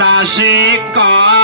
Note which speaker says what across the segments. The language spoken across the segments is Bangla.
Speaker 1: দাসে কর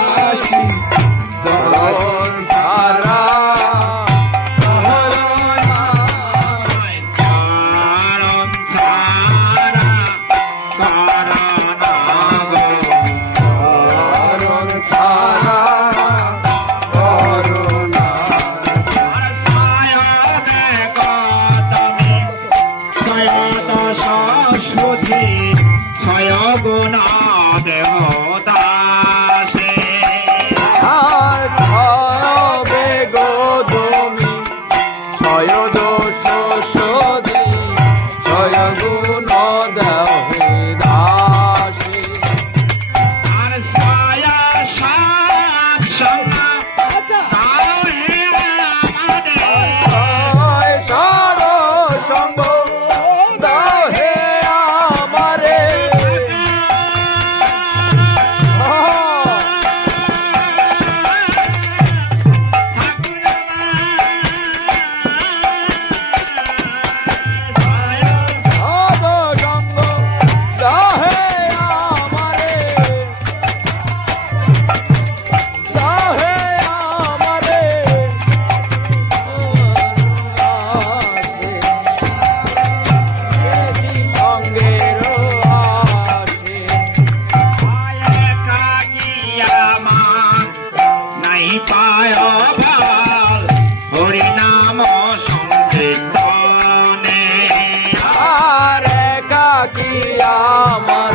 Speaker 2: গতি আমার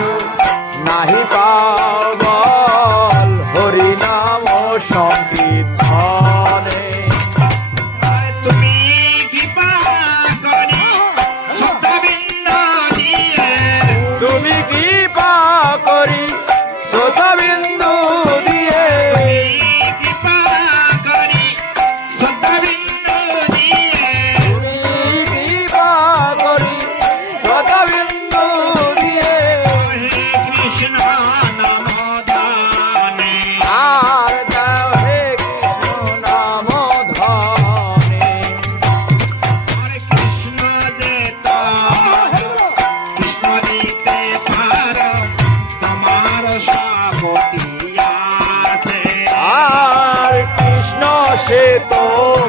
Speaker 2: নাহি পা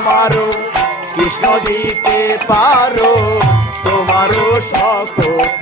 Speaker 2: মারো কৃষ্ণ দিতে পারো তোমারও শপথ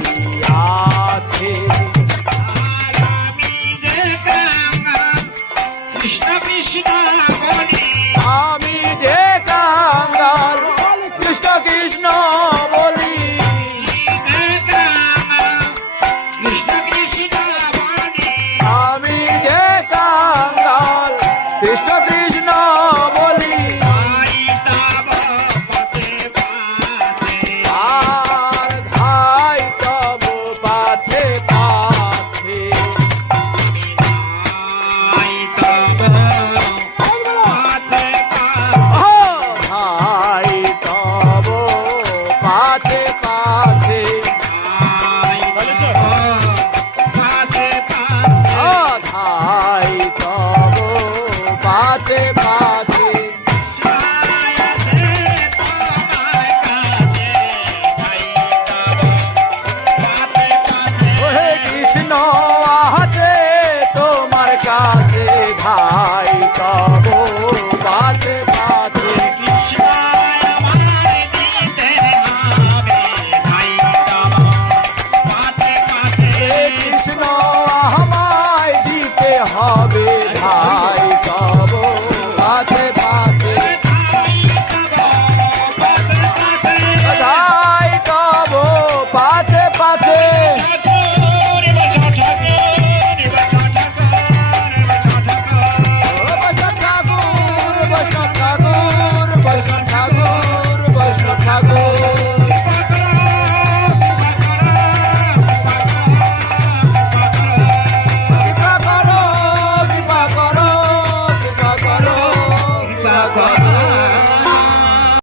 Speaker 2: का